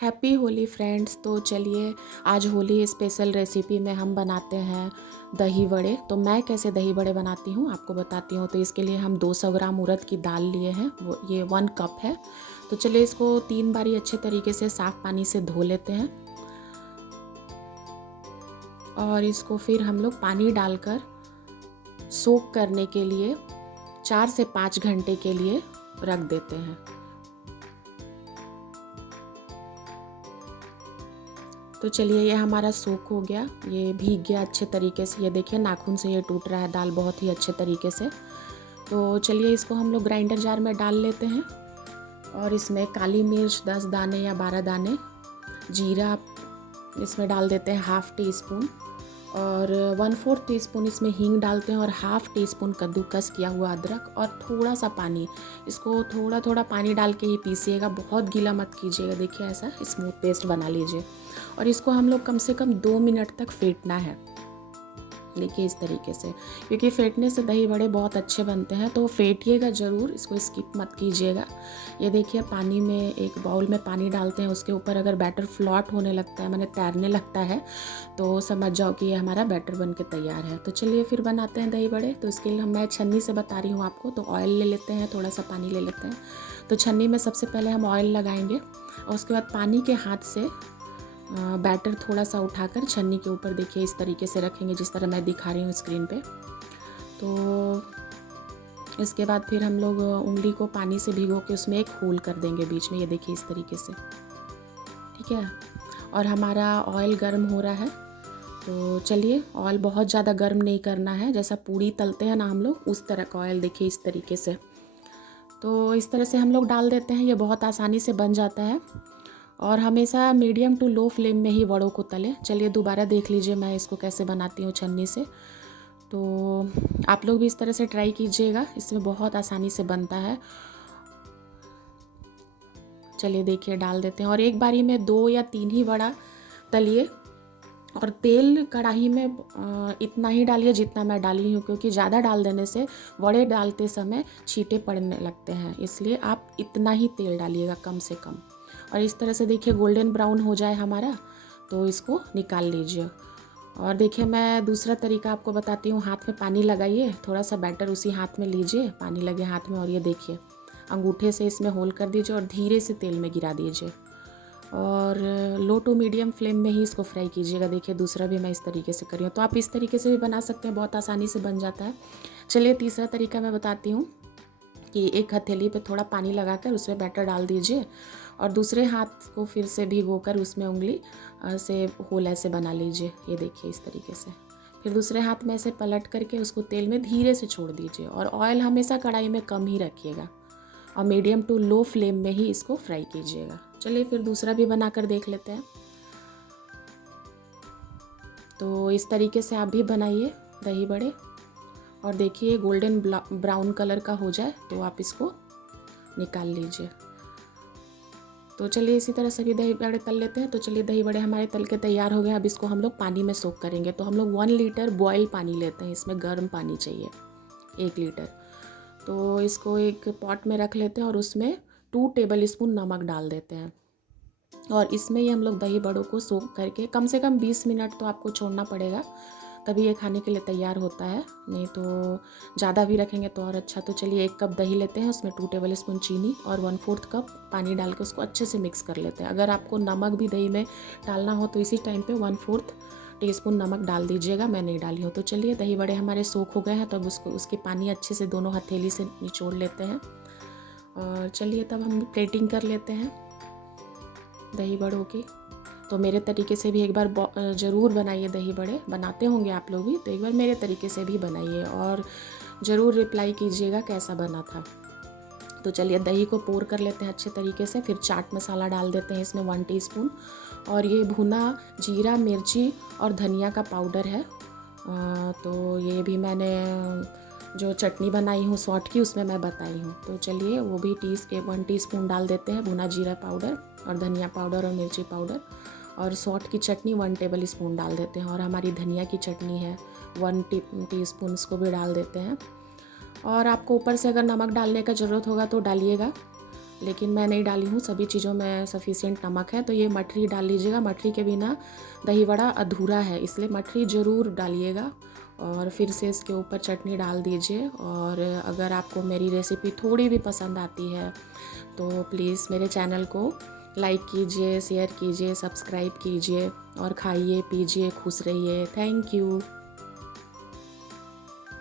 Happy Holi friends. तो चलिए आज होली स्पेशल रेसिपी में हम बनाते हैं दही बड़े। तो मैं कैसे दही बड़े बनाती हूँ आपको बताती हूँ। तो इसके लिए हम 200 ग्राम उड़द की दाल लिए हैं, वो ये 1 कप है। तो चलिए इसको 3 बारी अच्छे तरीके से साफ़ पानी से धो लेते हैं और इसको फिर हम लोग पानी डालकर सोक करने के लिए 4 से 5 घंटे के लिए रख देते हैं। तो चलिए ये हमारा सोक हो गया, ये भीग गया अच्छे तरीके से। ये देखिए नाखून से ये टूट रहा है दाल बहुत ही अच्छे तरीके से। तो चलिए इसको हम लोग ग्राइंडर जार में डाल लेते हैं और इसमें काली मिर्च 10 दाने या 12 दाने, जीरा इसमें डाल देते हैं ½ टी स्पून और 1/4 टीस्पून इसमें हींग डालते हैं और ½ टीस्पून कद्दूकस किया हुआ अदरक और थोड़ा सा पानी। इसको थोड़ा थोड़ा पानी डाल के ही पीसिएगा, बहुत गीला मत कीजिएगा। देखिए ऐसा स्मूथ पेस्ट बना लीजिए और इसको हम लोग कम से कम 2 मिनट तक फेंटना है। देखिए इस तरीके से, क्योंकि फेंटने से दही बड़े बहुत अच्छे बनते हैं। तो फेंटिएगा ज़रूर, इसको स्किप मत कीजिएगा। ये देखिए पानी में एक बाउल में पानी डालते हैं, उसके ऊपर अगर बैटर फ्लॉट होने लगता है, माने तैरने लगता है, तो समझ जाओ कि ये हमारा बैटर बन के तैयार है। तो चलिए फिर बनाते हैं दही बड़े। तो इसके लिए मैं छन्नी से बता रही हूँ आपको। तो ऑयल ले लेते हैं, थोड़ा सा पानी ले लेते हैं। तो छन्नी में सबसे पहले हम ऑयल लगाएंगे और उसके बाद पानी के हाथ से बैटर थोड़ा सा उठाकर छन्नी के ऊपर देखिए इस तरीके से रखेंगे, जिस तरह मैं दिखा रही हूँ स्क्रीन पे। तो इसके बाद फिर हम लोग उंगली को पानी से भिगो के उसमें एक होल कर देंगे बीच में, ये देखिए इस तरीके से, ठीक है। और हमारा ऑयल गर्म हो रहा है। तो चलिए ऑयल बहुत ज़्यादा गर्म नहीं करना है, जैसा पूड़ी तलते हैं ना हम लोग उस तरह का ऑयल, देखिए इस तरीके से। तो इस तरह से हम लोग डाल देते हैं, ये बहुत आसानी से बन जाता है। और हमेशा मीडियम टू लो फ्लेम में ही वड़ों को तलें। चलिए दोबारा देख लीजिए मैं इसको कैसे बनाती हूँ छन्नी से। तो आप लोग भी इस तरह से ट्राई कीजिएगा, इसमें बहुत आसानी से बनता है। चलिए देखिए डाल देते हैं और एक बारी में 2 या 3 ही वड़ा तलिए और तेल कढ़ाई में इतना ही डालिए जितना मैं डाली हूँ, क्योंकि ज़्यादा डाल देने से वड़े डालते समय छींटे पड़ने लगते हैं, इसलिए आप इतना ही तेल डालिएगा कम से कम। और इस तरह से देखिए गोल्डन ब्राउन हो जाए हमारा तो इसको निकाल लीजिए। और देखिए मैं दूसरा तरीका आपको बताती हूँ। हाथ में पानी लगाइए, थोड़ा सा बैटर उसी हाथ में लीजिए, पानी लगे हाथ में, और ये देखिए अंगूठे से इसमें होल कर दीजिए और धीरे से तेल में गिरा दीजिए और लो टू मीडियम फ्लेम में ही इसको फ्राई कीजिएगा। देखिए दूसरा भी मैं इस तरीके से करी हूँ, तो आप इस तरीके से भी बना सकते हैं, बहुत आसानी से बन जाता है। चलिए तीसरा तरीका मैं बताती हूँ कि एक हथेली पे थोड़ा पानी लगाकर उसमें बैटर डाल दीजिए और दूसरे हाथ को फिर से भिगोकर उसमें उंगली से होल ऐसे बना लीजिए, ये देखिए इस तरीके से। फिर दूसरे हाथ में ऐसे पलट करके उसको तेल में धीरे से छोड़ दीजिए और ऑयल हमेशा कढ़ाई में कम ही रखिएगा और मीडियम टू लो फ्लेम में ही इसको फ्राई कीजिएगा। चलिए फिर दूसरा भी बना कर देख लेते हैं। तो इस तरीके से आप भी बनाइए दही बड़े और देखिए गोल्डन ब्राउन कलर का हो जाए तो आप इसको निकाल लीजिए। तो चलिए इसी तरह सभी दही बड़े तल लेते हैं। तो चलिए दही बड़े हमारे तल के तैयार हो गए। अब इसको हम लोग पानी में सोक करेंगे। तो हम लोग 1 लीटर बॉयल पानी लेते हैं, इसमें गर्म पानी चाहिए 1 लीटर। तो इसको एक पॉट में रख लेते हैं और उसमें 2 टेबल स्पून नमक डाल देते हैं और इसमें ही हम लोग दही बड़ों को सोक करके कम से कम 20 मिनट तो आपको छोड़ना पड़ेगा, तभी ये खाने के लिए तैयार होता है, नहीं तो ज़्यादा भी रखेंगे तो और अच्छा। तो चलिए 1 कप दही लेते हैं, उसमें 2 टेबल स्पून चीनी और 1/4 कप पानी डाल के उसको अच्छे से मिक्स कर लेते हैं। अगर आपको नमक भी दही में डालना हो तो इसी टाइम पे 1/4 टीस्पून नमक डाल दीजिएगा, मैं नहीं डाली हूँ। तो चलिए दही बड़े हमारे सोख हो गए हैं, तो अब उसको उसके पानी अच्छे से दोनों हथेली से निचोड़ लेते हैं और चलिए तब हम प्लेटिंग कर लेते हैं दही बड़ों की। तो मेरे तरीके से भी एक बार ज़रूर बनाइए दही बड़े, बनाते होंगे आप लोग भी, तो एक बार मेरे तरीके से भी बनाइए और ज़रूर रिप्लाई कीजिएगा कैसा बना था। तो चलिए दही को पोर कर लेते हैं अच्छे तरीके से। फिर चाट मसाला डाल देते हैं इसमें 1 टीस्पून और ये भुना जीरा, मिर्ची और धनिया का पाउडर है। तो ये भी मैंने जो चटनी बनाई हूँ सौंठ की उसमें मैं बताई हूँ। तो चलिए वो भी 1 टीस्पून डाल देते हैं, भुना जीरा पाउडर और धनिया पाउडर और मिर्ची पाउडर। और सौंठ की चटनी 1 टेबल स्पून डाल देते हैं और हमारी धनिया की चटनी है 1 टीस्पून, इसको भी डाल देते हैं। और आपको ऊपर से अगर नमक डालने का ज़रूरत होगा तो डालिएगा, लेकिन मैं नहीं डाली हूँ, सभी चीज़ों में सफिशिएंट नमक है। तो ये मठरी डाल लीजिएगा, मठरी के बिना दही वड़ा अधूरा है, इसलिए मठरी ज़रूर डालिएगा। और फिर से इसके ऊपर चटनी डाल दीजिए। और अगर आपको मेरी रेसिपी थोड़ी भी पसंद आती है तो प्लीज़ मेरे चैनल को लाइक कीजिए, शेयर कीजिए, सब्सक्राइब कीजिए और खाइए, पीजिए, खुश रहिए। Thank you.